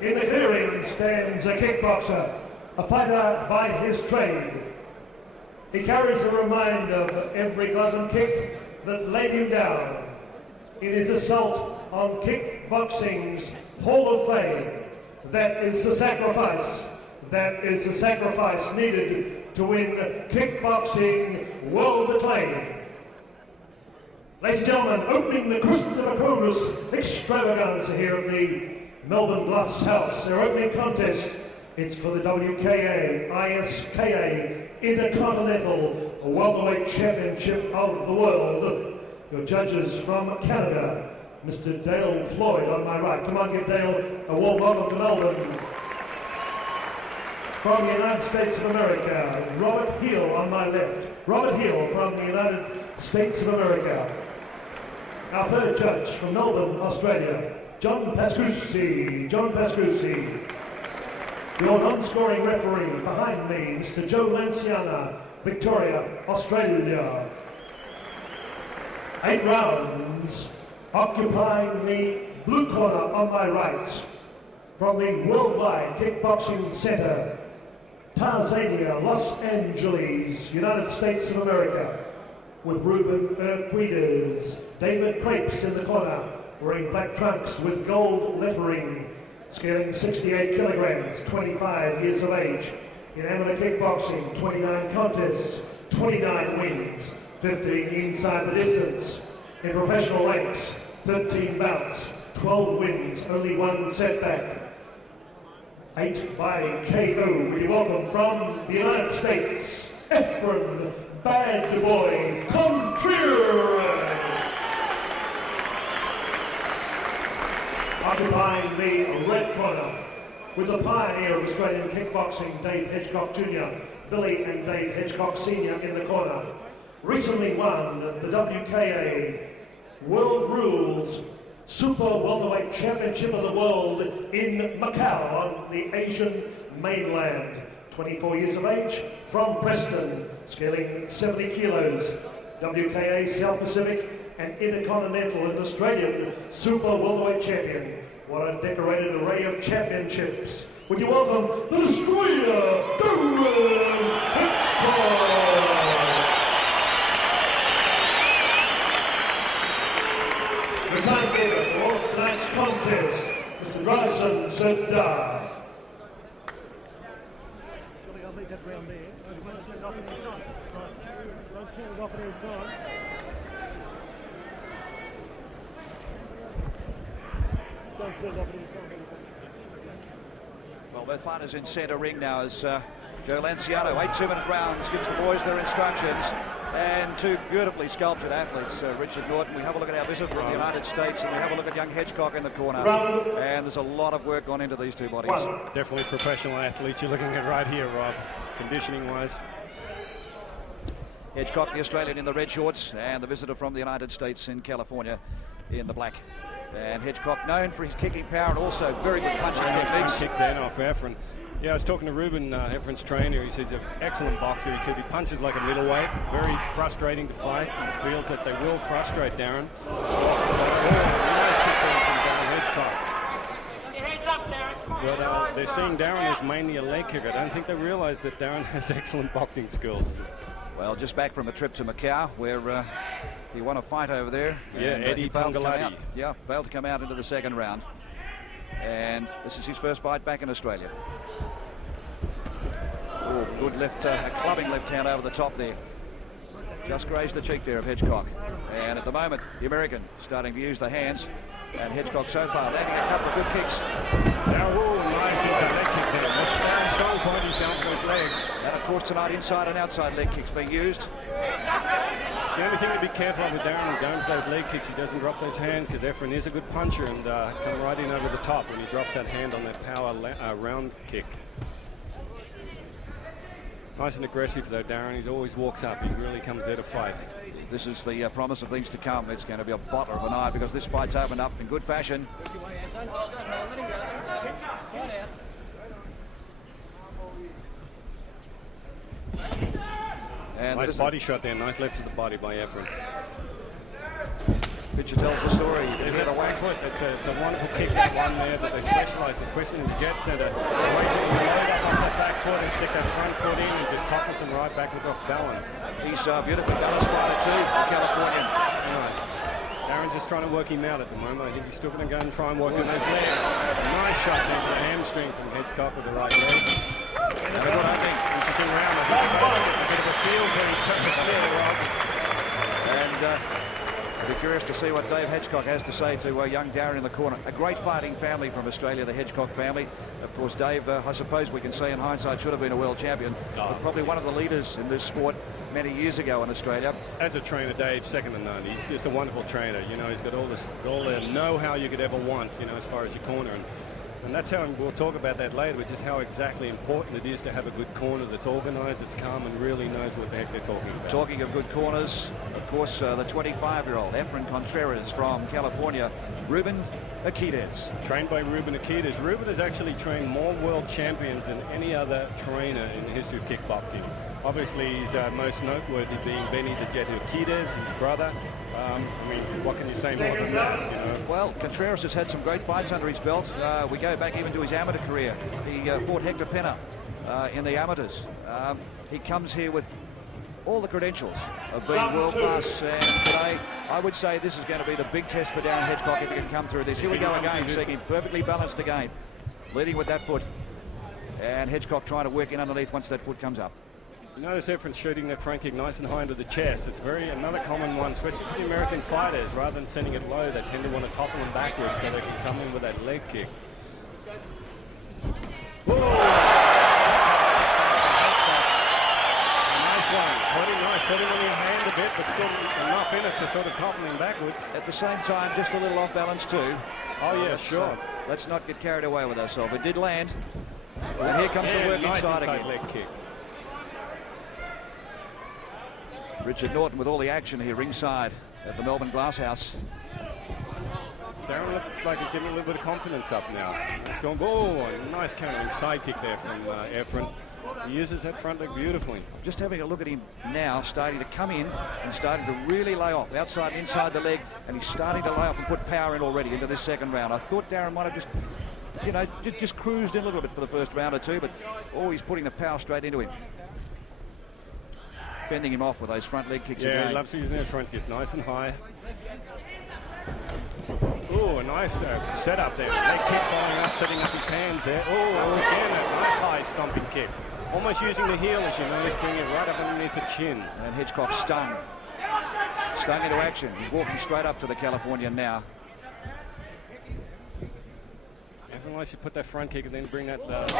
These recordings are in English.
In the clearing stands a kickboxer, a fighter by his trade. He carries the reminder of every glove and kick that laid him down in his assault on kickboxing's Hall of Fame. That is the sacrifice. That is the sacrifice needed to win kickboxing world acclaim. Ladies and gentlemen, opening the Christopher Cronus extravaganza here at the Melbourne Glass House. Their opening contest, it's for the WKA, ISKA Intercontinental Welterweight Championship of the World. Your judges from Canada, Mr. Dale Floyd on my right. Come on, give Dale a warm welcome to Melbourne. From the United States of America, Robert Hill on my left. Robert Hill from the United States of America. Our third judge from Melbourne, Australia, John Pascucci. John Pascucci. Your non-scoring referee behind me, Mr. Joe Lanciana, Victoria, Australia. 8 rounds, occupying the blue corner on my right. From the Worldwide Kickboxing Center, Tarzania, Los Angeles, United States of America, with Ruben Urquidez, David Crepes in the corner, wearing black trunks with gold lettering, scaling 68 kilograms, 25 years of age. In amateur kickboxing, 29 contests, 29 wins, 15 inside the distance. In professional ranks, 13 bouts, 12 wins, only 1 setback. 8 by KO. We welcome from the United States, Efran Bad Boy Conterras. Occupying the red corner with the pioneer of Australian kickboxing, Dave Hedgecock Jr., Billy and Dave Hedgecock Sr. in the corner. Recently won the WKA World Rules Super Welterweight Championship of the World in Macau on the Asian mainland. 24 years of age, from Preston, scaling 70 kilos. WKA South Pacific and Intercontinental and Australian Super Welterweight Champion. What a decorated array of championships. Would you welcome the Destroyer, Darren Hedgecock. The timekeeper for tonight's contest, Mr. Darren Hedgecock. Well, both fighters in centre ring now as Joe Lanciano, 8 2-minute rounds, gives the boys their instructions. And 2 beautifully sculpted athletes, Richard Norton. We have a look at our visitor from the United States, and we have a look at young Hedgecock in the corner. And there's a lot of work gone into these 2 bodies. Definitely professional athletes you're looking at right here, Rob, conditioning-wise. Hedgecock, the Australian, in the red shorts, and the visitor from the United States in California in the black. And Hedgecock, known for his kicking power and also very good punching techniques. Kick then off Efran. Yeah, I was talking to Ruben, Efran's trainer. He says he's an excellent boxer. He said he punches like a middleweight. Very frustrating to fight. He feels that they will frustrate Darren. Nice kick there from Darren Hedgecock. But they're seeing Darren as mainly a leg kicker. I don't think they realise that Darren has excellent boxing skills. Well, just back from a trip to Macau, where he won a fight over there. Yeah, and, Eddie Pongalati. Yeah, failed to come out into the second round. And this is his first fight back in Australia. Oh, good left, a clubbing left hand over the top there. Just grazed the cheek there of Hedgecock. And at the moment, the American starting to use the hands. And Hedgecock so far landing a couple of good kicks. Nice inside leg kick there. Strong point, he's down for his legs. And of course tonight, inside and outside leg kicks being used. The only thing to be careful of with Darren when going for those leg kicks, he doesn't drop those hands, because Efran is a good puncher and come right in over the top when he drops that hand on that power round kick. Nice and aggressive though, Darren. He always walks up. He really comes there to fight. This is the promise of things to come. It's going to be a bottle of a night because this fight's opened up in good fashion. And nice body shot there. Nice left to the body by Efran. Picture tells the story. There's that whack foot. It's a wonderful kick, that one there, but they specialise, especially in the jet centre. Wait till you load up on that back foot and stick that front foot in and just topples them right backwards off balance. He's beautifully balanced fighter too, the Californian. Nice. Darren's just trying to work him out at the moment. I think he's still going to go and try and work on those legs. Nice shot there for the hamstring from Hedgecock with the right leg. And a good opening. He's looking around. I think he's got a bit of a feel for each other there, Rob. And I'll be curious to see what Dave Hedgecock has to say to young Darren in the corner. A great fighting family from Australia, the Hedgecock family. Of course, Dave, I suppose we can say in hindsight, should have been a world champion, but probably one of the leaders in this sport many years ago in Australia. As a trainer, Dave, second to none. He's just a wonderful trainer. You know, he's got all the know-how you could ever want, you know, as far as your corner. And that's how, we'll talk about that later, but just how exactly important it is to have a good corner that's organised, that's calm, and really knows what the heck they're talking about. Talking of good corners, of course, the 25-year-old Efran Conterras from California, Ruben Akides. Trained by Ruben Akides. Ruben has actually trained more world champions than any other trainer in the history of kickboxing. Obviously, he's most noteworthy being Benny the Jet Akides, his brother. I mean, what can you say more than that? You know? Well, Conterras has had some great fights under his belt. We go back even to his amateur career. He fought Hector Penna in the amateurs. He comes here with all the credentials of being world-class, and today I would say this is going to be the big test for Darren Hedgecock if he can come through this. Here we go again, seeing him perfectly balanced again, leading with that foot, and Hedgecock trying to work in underneath once that foot comes up. You notice Efran's shooting that front kick nice and high into the chest. It's another common one, especially for the American fighters. Rather than sending it low, they tend to want to topple them backwards so they can come in with that leg kick. Whoa! Nice one. Quite nice. Putting on your hand a bit, but still enough in it to sort of topple him backwards. At the same time, just a little off balance too. Oh yeah, sure. Let's not get carried away with ourselves. It did land. And here comes the work nice inside again. leg kick. Richard Norton with all the action here ringside at the Melbourne Glass House. Darren looks like he's getting a little bit of confidence up now. He's going, oh, a nice countering side kick there from Efran. He uses that front leg beautifully. Just having a look at him now, starting to come in and starting to really lay off, outside and inside the leg, and he's starting to lay off and put power in already into this second round. I thought Darren might have just, you know, just cruised in a little bit for the first round or two, but he's putting the power straight into him. Fending him off with those front leg kicks again. Yeah, he loves using that front kick, nice and high. Oh, a nice setup there. Leg kick following up, setting up his hands there. Oh, again, a nice high stomping kick. Almost using the heel, as you notice, bringing it right up underneath the chin. And Hedgecock stung into action. He's walking straight up to the Californian now. Everyone likes to put that front kick and then bring that Hedgecock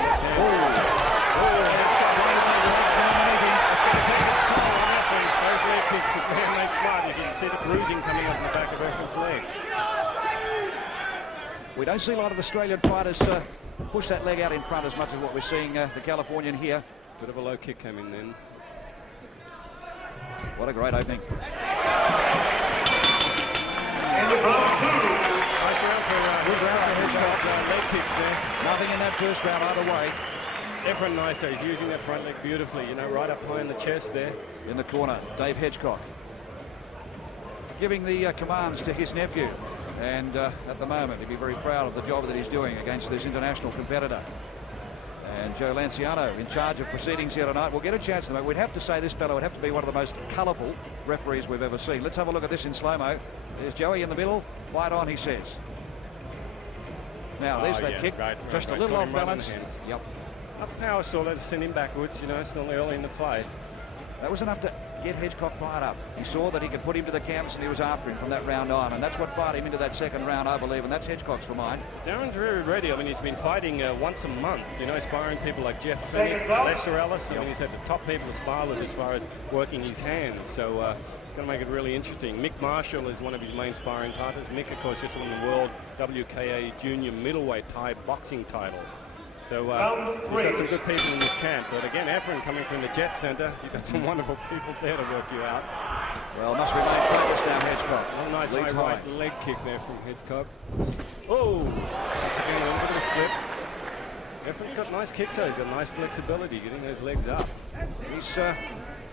it's going to take its toll on Efran. Those leg kicks, man, they smart. You can see the bruising coming up in the back of Efran's leg. We don't see a lot of Australian fighters push that leg out in front as much as what we're seeing the Californian here. Bit of a low kick coming then. What a great opening. Nice round for Hedgecock. Leg kicks there. Nothing in that first round either way. Efran nice though. He's using that front leg beautifully, you know, right up high in the chest there. In the corner, Dave Hedgecock giving the commands to his nephew, and at the moment he'd be very proud of the job that he's doing against this international competitor. And Joe Lanciano in charge of proceedings here tonight. We'll get a chance to know. We'd have to say this fellow would have to be one of the most colourful referees we've ever seen. Let's have a look at this in slow-mo. There's Joey in the middle. Fight on, he says. Now, there's that kick. Just a little off balance. Yep. Up power still, let's send him backwards, you know, still early in the fight. That was enough to get Hedgecock fired up. He saw that he could put him to the canvas and he was after him from that round on, and that's what fired him into that second round, I believe, and that's Hedgecock's for mine. Darren's very ready. I mean, he's been fighting once a month, you know, sparring people like Jeff Finnick, Lester Ellis. I mean, he's had the top people to spar with as far as working his hands, so it's going to make it really interesting. Mick Marshall is one of his main sparring partners. Mick, of course, just won the World WKA Junior Middleweight Thai boxing title. So he's got some good people in this camp. But again, Efran coming from the Jet Centre, you've got some wonderful people there to work you out. Well, must remain focused now, Hedgecock. A nice high right leg kick there from Hedgecock. Oh, once again, a little bit of a slip. Efran's got nice kicks though. He's got nice flexibility, getting those legs up.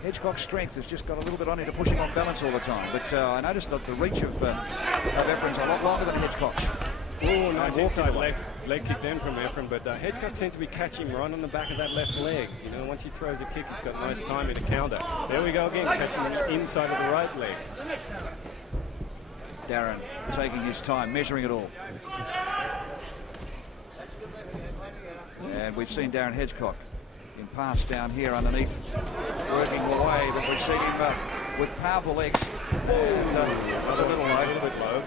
Hedgecock's strength has just got a little bit on him to push him off balance all the time. But I noticed that the reach of Efran's a lot longer than Hedgecock's. Oh, nice inside leg kick then from Efran, but Hedgecock seems to be catching right on the back of that left leg. You know, once he throws a kick, he's got nice timing to counter. There we go again, catching on the inside of the right leg. Darren taking his time, measuring it all. And we've seen Darren Hedgecock in pass down here underneath, working away, but we've seen him with powerful legs. And that's a little low.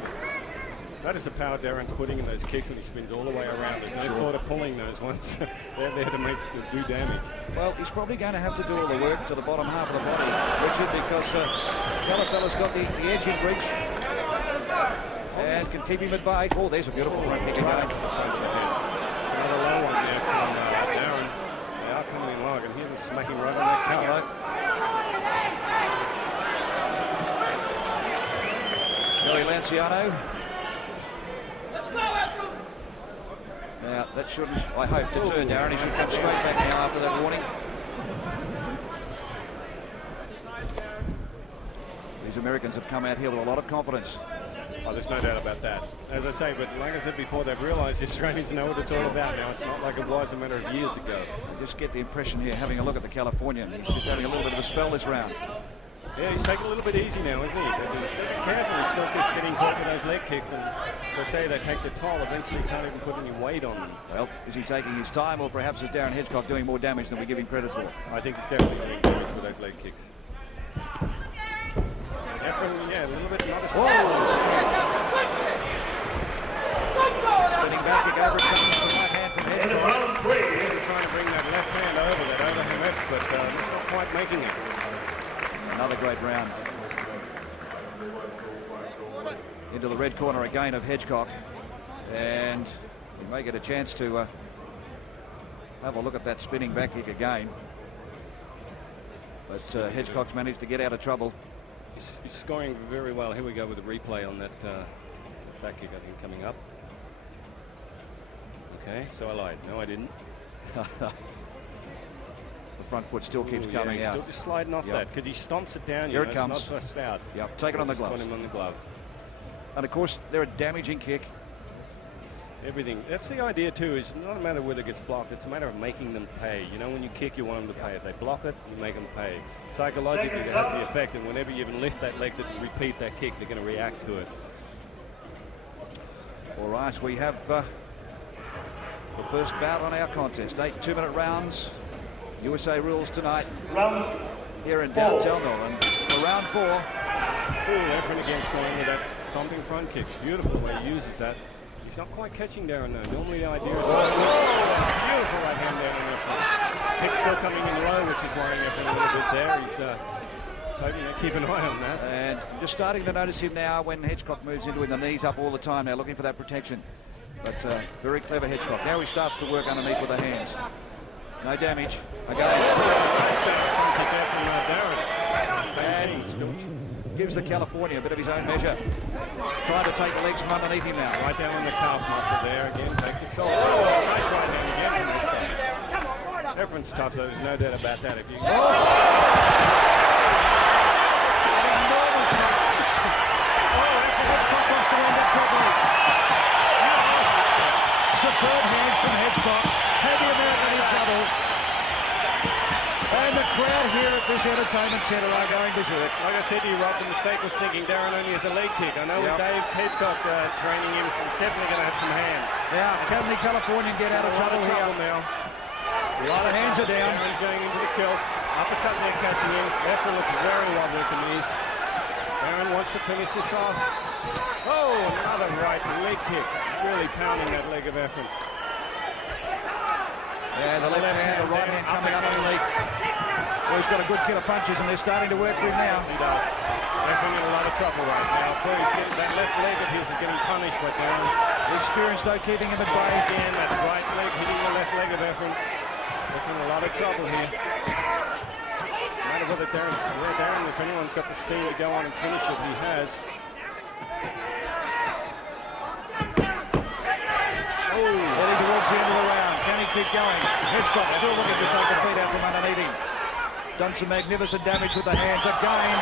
That is the power Darren's putting in those kicks when he spins all the way around. There's no thought of pulling those ones. They're there to do damage. Well, he's probably going to have to do all the work to the bottom half of the body, Richard, because Calafella's got the edge in reach and can keep him at bay. Oh, there's a beautiful front kick again. Another low one there from Darren. They are coming in long, and here's him smacking right on that counter. Billy Lanciano. Now, that shouldn't, I hope, deter Darren. He should come straight back now after that warning. These Americans have come out here with a lot of confidence. Oh, there's no doubt about that. As I say, but like I said before, they've realised the Australians know what it's all about now. It's not like it was a matter of years ago. I just get the impression here, having a look at the Californian, he's just having a little bit of a spell this round. Yeah, he's taking a little bit easy now, isn't he? But he's careful. He's still just getting caught with those leg kicks, and as I say, they take the toll. Eventually, he can't even put any weight on them. Well, is he taking his time, or perhaps is Darren Hedgecock doing more damage than we give him credit for? I think he's definitely doing damage with those leg kicks. Efran, yeah, a little bit not as spinning back, he goes coming from the right hand from Hedgecock. Really trying to bring that left hand over, that overhand left, but it's not quite making it. Another great round. Into the red corner again of Hedgecock, and he may get a chance to have a look at that spinning back kick again. But Hedgecock's managed to get out of trouble. He's scoring very well. Here we go with a replay on that back kick, I think, coming up. Okay, so I lied. No, I didn't. The front foot still keeps coming out. Still just sliding off that because he stomps it down. Here it comes. It's not touched out. Yep, take it on the glove. Him on the glove. And of course, they're a damaging kick. Everything. That's the idea too. It's not a matter of whether it gets blocked. It's a matter of making them pay. You know, when you kick, you want them to pay. If they block it, you make them pay. Psychologically, it has the effect. And whenever you even lift that leg to repeat that kick, they're going to react to it. All right, we have the first bout on our contest. 8 2-minute rounds. USA rules tonight here in downtown Melbourne for round 4. Efran against going with that stomping front kick. Beautiful way he uses that. He's not quite catching Darren though. Normally the idea is beautiful right hand there on Efran. Kick still coming in low, which is worrying Efran a little bit there. He's hoping to keep an eye on that. And just starting to notice him now when Hedgecock moves into it, the knees up all the time now, looking for that protection. But very clever Hedgecock. Now he starts to work underneath with the hands. No damage. Again. And gives the California a bit of his own measure. Trying to take the legs from underneath him now. Right down on the calf muscle there again. Takes it so. Nice right hand again from Hedgecock. Efran's tough though, there's no doubt about that. If you Superb hands from Hedgecock. Had the American in trouble. And the crowd here at this entertainment centre are going berserk. Like I said to you, Rob, the mistake was thinking Darren only has a leg kick. I know with Dave Hedgecock training him, he's definitely going to have some hands. Now, can the Californian get out of trouble here? Now. A lot of hands are down. He's going into the kill. Uppercut there catching in. Efran looks very wobbly at the knees. Darren wants to finish this off. Oh, another right leg kick. Really pounding that leg of Efran. Yeah, the left hand, the right hand coming up underneath. Well, he's got a good kit of punches and they're starting to work for him now. He does. Efran in a lot of trouble right now. That left leg of his is getting punished by Darren. The experience though keeping him at bay. Again, that right leg hitting the left leg of Efran. Efran in a lot of trouble here. No matter whether Darren, if anyone's got the steam to go on and finish it, he has. Heading towards the end of the round. Can he keep going? Hedgecock still looking to take the feet out from underneath him. done some magnificent damage with the hands. Again,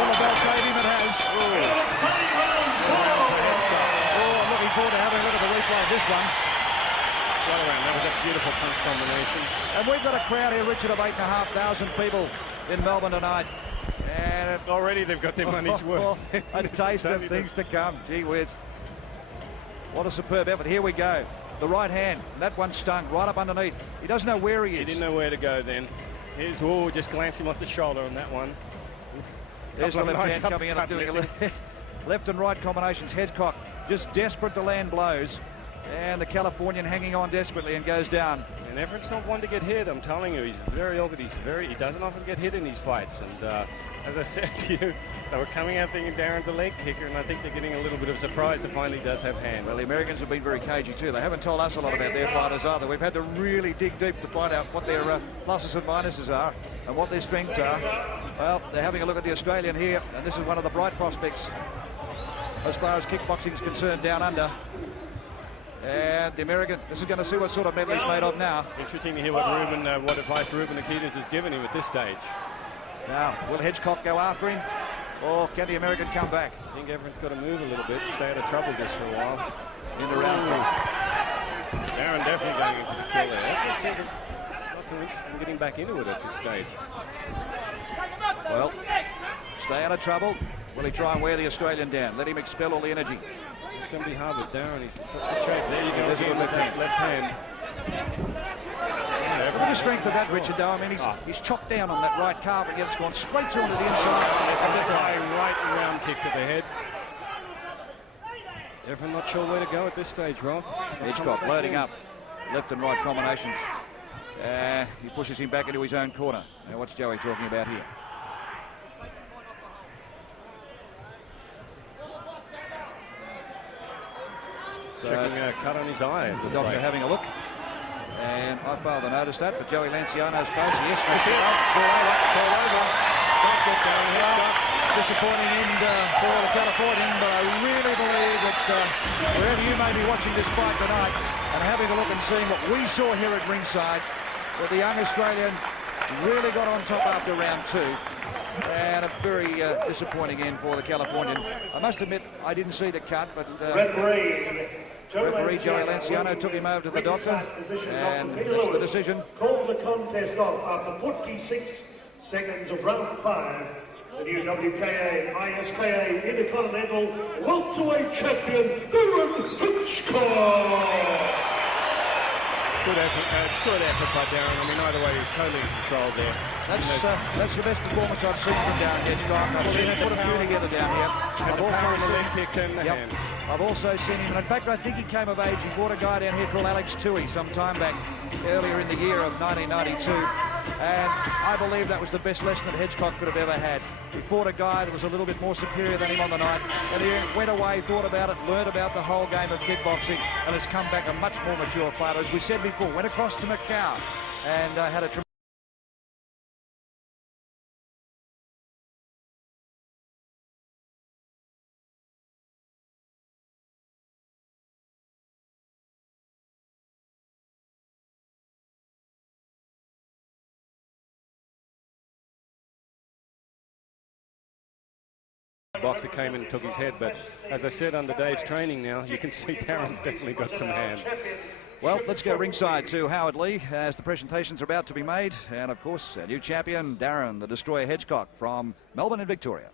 will the bell save him? It has. I'm looking forward to having a look at the replay of this one. That was a beautiful punch combination. And we've got a crowd here, Richard, of 8,500 people in Melbourne tonight. And already they've got their money's worth. A taste of things to come. Gee whiz. What a superb effort. Here we go. The right hand. That one stung right up underneath. He doesn't know where he is. He didn't know where to go then. Here's, just glance him off the shoulder on that one. There's the left hand coming in and doing left and right combinations. Hedgecock just desperate to land blows. And the Californian hanging on desperately and goes down. And Efran's not one to get hit, I'm telling you. He's very awkward. He doesn't often get hit in these fights. And as I said to you, they were coming out thinking Darren's a leg kicker, and I think they're getting a little bit of surprise that finally does have hands. Well, the Americans have been very cagey too. They haven't told us a lot about their fighters either. We've had to really dig deep to find out what their pluses and minuses are and what their strengths are. Well, they're having a look at the Australian here, and this is one of the bright prospects as far as kickboxing is concerned down under. And the American, this is going to see what sort of medley he's made of now. Interesting to hear what advice Ruben Nikitas has given him at this stage. Now, will Hedgecock go after him, or can the American come back? I think everyone's got to move a little bit, stay out of trouble just for a while. Into round 3. Darren definitely going into the kill there. Everyone seems not too interested in getting back into it at this stage. Well, stay out of trouble. Will he try and wear the Australian down? Let him expel all the energy. Somebody hard with Darren. He's in such good shape. There you go. There's a good left hand. Look at the strength of that, Richard, though. I mean, he's chopped down on that right calf, and yet it's gone straight through to the inside. That's a right round kick to the head. Efran not sure where to go at this stage, Rob. Hedgecock loading up. Left and right combinations. He pushes him back into his own corner. Now, what's Joey talking about here? Checking a cut on his eye. The doctor having a look. And I failed to notice that, but Joey Lanciano's close. Yes, that's it. It's all over. It's all over. Don't get down here. Disappointing end for the Californian, but I really believe that wherever you may be watching this fight tonight and having a look and seeing what we saw here at ringside, that the young Australian really got on top after round 2. And a very disappointing end for the Californian. I must admit, I didn't see the cut, but referee Joey Lanciano took him over to the doctor, and that's the decision. Called the contest off after 46 seconds of round 5. The new WKA ISKA Intercontinental welterweight champion, Darren Hedgecock. Good effort by Darren. I mean, either way, he was totally in control there. That's the best performance I've seen from Darren Hedgecock. I've seen him put a few together down here. I've also seen leg kicks and the hands. I've also seen him, and in fact, I think he came of age. He fought a guy down here called Alex Toohey some time back, earlier in the year of 1992. And I believe that was the best lesson that Hedgecock could have ever had. He fought a guy that was a little bit more superior than him on the night, and he went away, thought about it, learned about the whole game of kickboxing, and has come back a much more mature fighter. As we said before, went across to Macau and had a tremendous... Boxer came in and took his head, but as I said, under Dave's training now, you can see Darren's definitely got some hands. Well, let's go ringside to Howard Lee as the presentations are about to be made, and of course, our new champion, Darren the Destroyer Hedgecock from Melbourne in Victoria.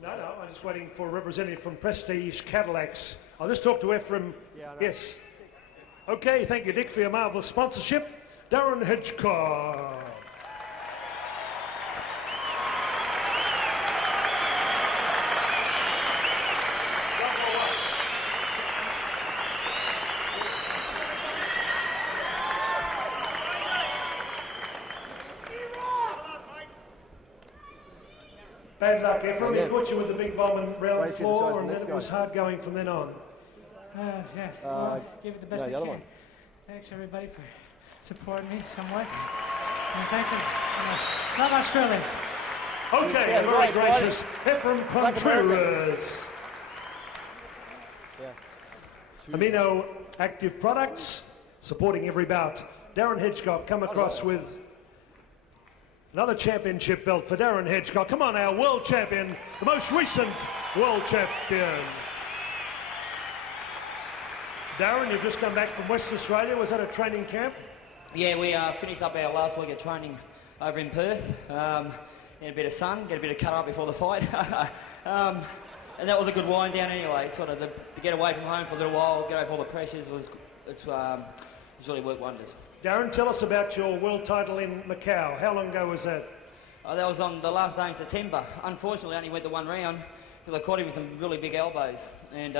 No, I'm just waiting for a representative from Prestige Cadillacs. I'll just talk to Efran. Yes. Okay, thank you, Dick, for your marvellous sponsorship. Darren Hedgecock. Bad luck, Efran. He caught you with the big bomb in round 4, and then it was hard going from then on. Give it the best we can. Thanks, everybody, for supporting me somewhat. And thanks, love Australia. Okay, very gracious. Efran Conterras. Amino Active Products, supporting every bout. Darren Hedgecock come across with Another championship belt for Darren Hedgecock. Come on, our world champion, the most recent world champion. Darren, you've just come back from West Australia. Was that a training camp? Yeah, we finished up our last week of training over in Perth. In a bit of sun, get a bit of cut up before the fight. And that was a good wind down anyway, sort of to get away from home for a little while, get over all the pressures, it's really worked wonders. Darren, tell us about your world title in Macau. How long ago was that? That was on the last day in September. Unfortunately, I only went to one round because I caught him with some really big elbows. And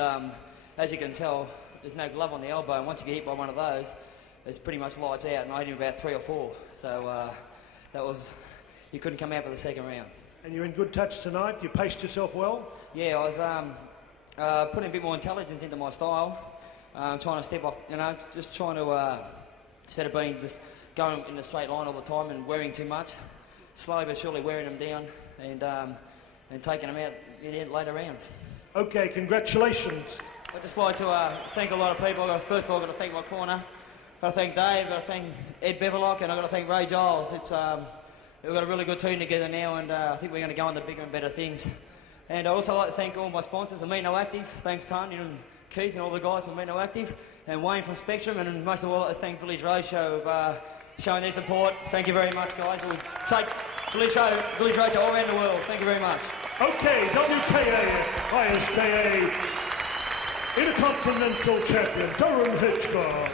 as you can tell, there's no glove on the elbow, and once you get hit by one of those, it's pretty much lights out, and I hit him about 3 or 4. So you couldn't come out for the second round. And you're in good touch tonight? You paced yourself well? Yeah, I was putting a bit more intelligence into my style, trying to step off, just trying to, instead of being just going in a straight line all the time and wearing too much, slowly but surely wearing them down and taking them out in the later rounds. Okay, congratulations. I'd just like to thank a lot of people. First of all, I've got to thank my corner. I've got to thank Dave, I've got to thank Ed Beverlock, and I've got to thank Ray Giles. We've got a really good team together now, and I think we're going to go on to bigger and better things. And I'd also like to thank all my sponsors, Amino Active, thanks Tanya and Keith and all the guys from Amino Active, and Wayne from Spectrum, and most of all, I'd like to thank Village Roadshow for showing their support. Thank you very much, guys. We'll take Village Roadshow all around the world. Thank you very much. Okay, WKA, ISKA, Intercontinental Champion, Darren Hedgecock.